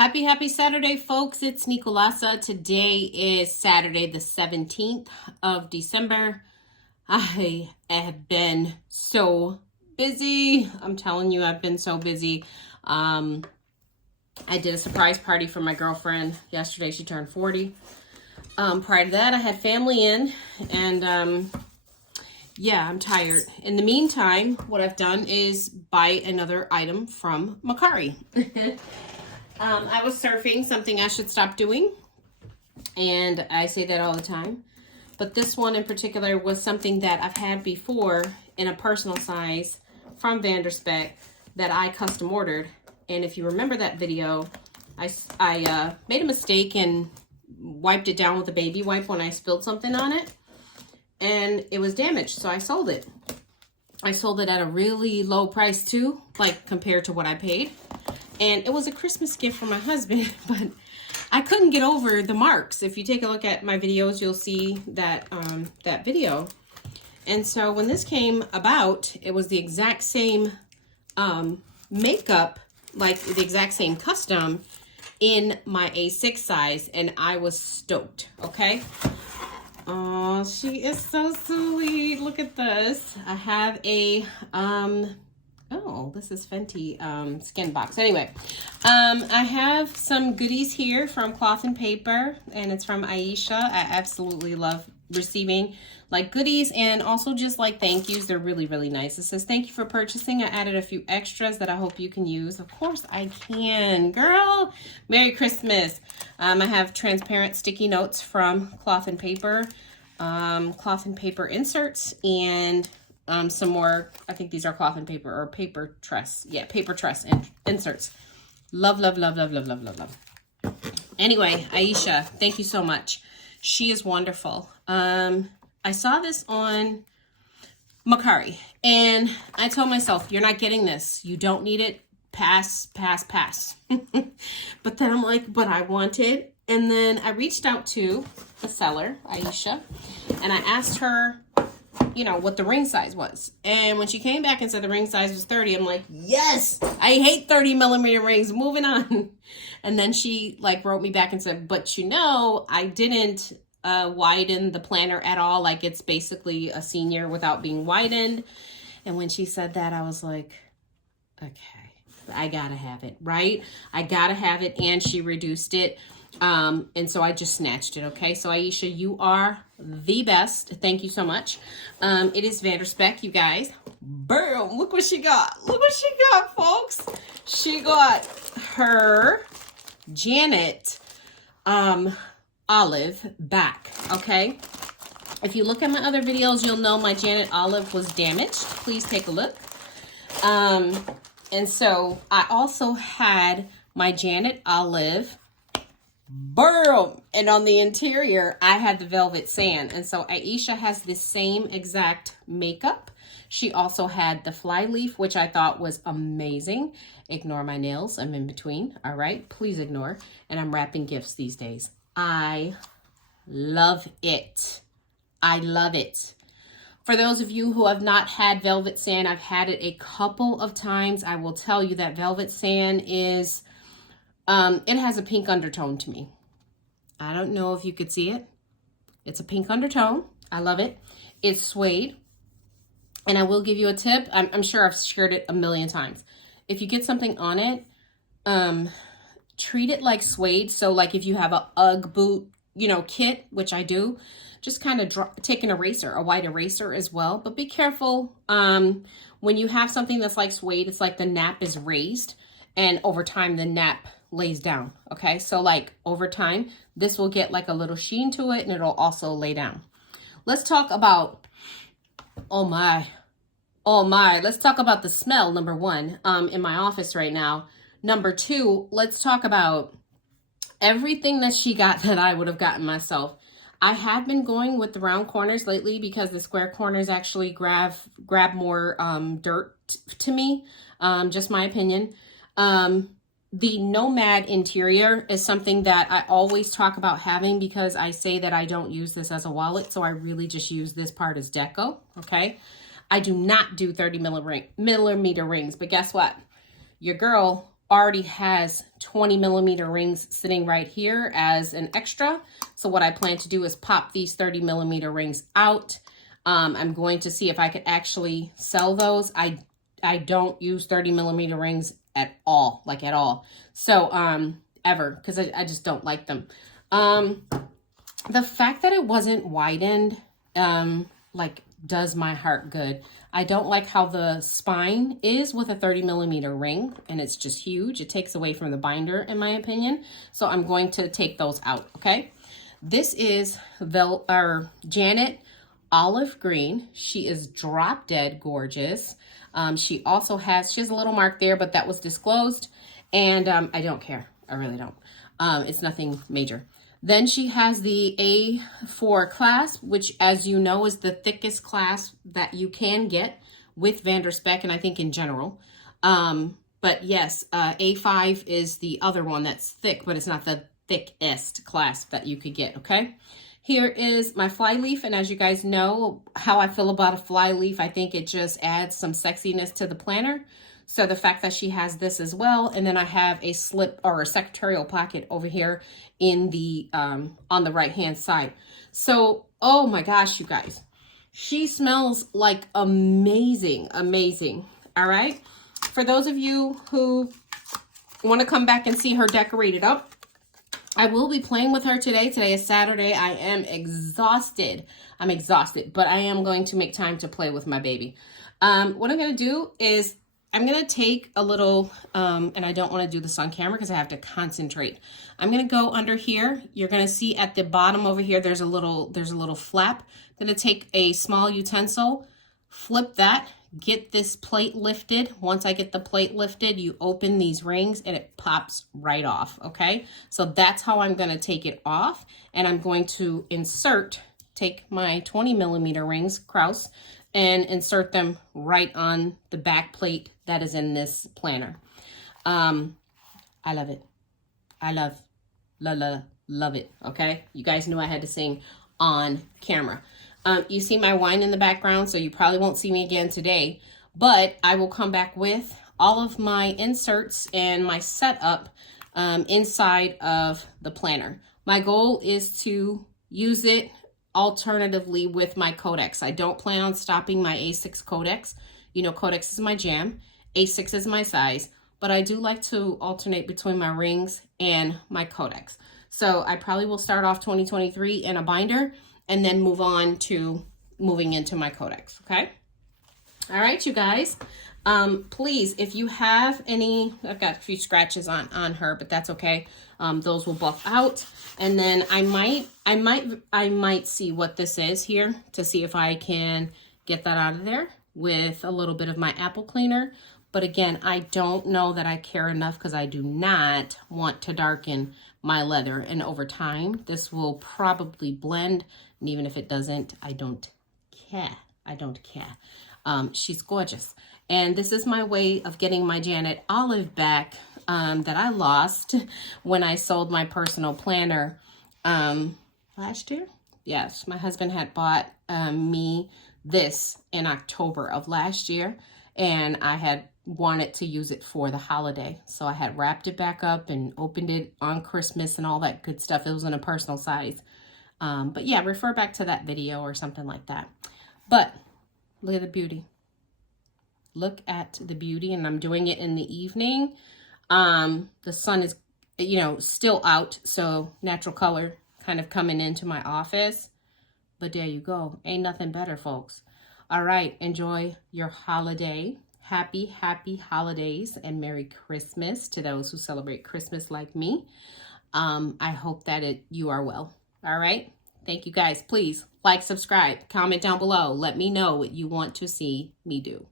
Happy Saturday, folks. It's Nicolasa. Today is Saturday, the 17th of December. I have been so busy. I'm telling you, I've been so busy. I did a surprise party for my girlfriend yesterday. She turned 40. Prior to that, I had family in, and yeah, I'm tired. In the meantime, what I've done is buy another item from Mercari. I was surfing, something I should stop doing, and I say that all the time. But this one in particular was something that I've had before in a personal size from Spek that I custom ordered. And if you remember that video, I made a mistake and wiped it down with a baby wipe when I spilled something on it. And it was damaged, so I sold it. I sold it at a really low price too, like compared to what I paid. And it was a Christmas gift for my husband, but I couldn't get over the marks. If you take a look at my videos, you'll see that that video. And so when this came about, it was the exact same makeup, like the exact same custom in my A6 size, and I was stoked, okay? Oh, she is so sweet. Look at this. I have a oh, this is Fenty skin box. Anyway, I have some goodies here from Cloth and Paper, and it's from Aisha. I absolutely love receiving like goodies and also just like thank yous. They're really, really nice. It says, thank you for purchasing. I added a few extras that I hope you can use. Of course I can, girl. Merry Christmas. I have transparent sticky notes from Cloth and Paper, Cloth and Paper inserts, and some more, I think these are Cloth and Paper or paper truss. Yeah, paper truss inserts. Love, love, love, love, love, love, love, love. Anyway, Aisha, thank you so much. She is wonderful. I saw this on Mercari, and I told myself, you're not getting this. You don't need it. Pass, pass, pass. But then I'm like, but I want it. And then I reached out to the seller, Aisha, and I asked her, you know, what the ring size was. And when she came back and said the ring size was 30, I'm like, yes, I hate 30 millimeter rings. Moving on. And then she like wrote me back and said, but you know, I didn't widen the planner at all. Like it's basically a senior without being widened. And when she said that, I was like, okay, I gotta have it, right? I gotta have it. And she reduced it. And so I just snatched it. Okay. So Aisha, you are the best. Thank you so much. It is Spek, you guys. Boom. Look what she got. Look what she got, folks. She got her Janet, Olive back. Okay. If you look at my other videos, you'll know my Janet Olive was damaged. Please take a look. And so I also had my Janet Olive, boom, and on the interior I had the velvet sand. And so Aisha has the same exact makeup. She also had the fly leaf, which I thought was amazing. Ignore my nails, I'm in between. All right, please ignore. And I'm wrapping gifts these days. I love it. I love it. For those of you who have not had velvet sand, I've had it a couple of times. I will tell you that velvet sand is it has a pink undertone to me. I don't know if you could see it. It's a pink undertone. I love it. It's suede. And I will give you a tip. I'm sure I've shared it a million times. If you get something on it, treat it like suede. So like if you have a UGG boot, you know, kit, which I do, just kind of take an eraser, a white eraser as well. But be careful. When you have something that's like suede, it's like the nap is raised. And over time, the nap lays down. Okay, so like over time, this will get like a little sheen to it, and it'll also lay down. Let's talk about, oh my, let's talk about the smell, number one, in my office right now. Number two, let's talk about everything that she got that I would have gotten myself. I have been going with the round corners lately because the square corners actually grab more dirt to me, just my opinion. The Nomad interior is something that I always talk about having because I say that I don't use this as a wallet. So I really just use this part as deco. Okay. I do not do 30 millimeter rings, but guess what? Your girl already has 20 millimeter rings sitting right here as an extra. So what I plan to do is pop these 30 millimeter rings out. I'm going to see if I could actually sell those. I don't use 30 millimeter rings at all, like at all. So, ever, because I just don't like them. The fact that it wasn't widened, like does my heart good. I don't like how the spine is with a 30 millimeter ring, and it's just huge. It takes away from the binder, in my opinion. So I'm going to take those out, okay? This is Janet Olive Green. She is drop dead gorgeous. She also has, she has a little mark there, but that was disclosed. And I don't care. I really don't. It's nothing major. Then she has the A4 clasp, which, as you know, is the thickest clasp that you can get with Spek, and I think in general. But yes, A5 is the other one that's thick, but it's not the thickest clasp that you could get, okay? Here is my fly leaf, and as you guys know how I feel about a fly leaf, I think it just adds some sexiness to the planner. So the fact that she has this as well, and then I have a slip or a secretarial pocket over here in the on the right hand side. So, oh my gosh, you guys, she smells like amazing, amazing. All right, for those of you who want to come back and see her decorated up, I will be playing with her today. Today is Saturday. I am exhausted. I'm exhausted, but I am going to make time to play with my baby. What I'm going to do is I'm going to take a little, and I don't want to do this on camera because I have to concentrate. I'm going to go under here. You're going to see at the bottom over here, there's a little flap. I'm going to take a small utensil, flip that, get this plate lifted. Once I get the plate lifted, you open these rings and it pops right off, okay? So that's how I'm going to take it off. And I'm going to take my 20 millimeter rings, Kraus, and insert them right on the back plate that is in this planner. I love it. I love it, okay? You guys knew I had to sing on camera. You see my wine in the background, so you probably won't see me again today, but I will come back with all of my inserts and my setup inside of the planner. My goal is to use it alternatively with my codex. I don't plan on stopping my A6 codex. You know, codex is my jam. A6 is my size, but I do like to alternate between my rings and my codex. So I probably will start off 2023 in a binder and then move on to moving into my codex, okay? All right, you guys. Please, if you have any, I've got a few scratches on her, but that's okay. Those will buff out. And then I might see what this is here to see if I can get that out of there with a little bit of my apple cleaner. But again, I don't know that I care enough because I do not want to darken my leather. And over time, this will probably blend. And even if it doesn't, I don't care. I don't care. She's gorgeous. And this is my way of getting my Janet Olive back that I lost when I sold my personal planner last year. Yes, my husband had bought me this in October of last year, and I had wanted to use it for the holiday. So I had wrapped it back up and opened it on Christmas and all that good stuff. It was in a personal size. But yeah, refer back to that video or something like that. But look at the beauty. Look at the beauty, and I'm doing it in the evening. The sun is, you know, still out, so natural color kind of coming into my office. But there you go. Ain't nothing better, folks. All right, enjoy your holiday. Happy holidays and Merry Christmas to those who celebrate Christmas like me. I hope that you are well. All right. Thank you guys. Please like, subscribe, comment down below. Let me know what you want to see me do.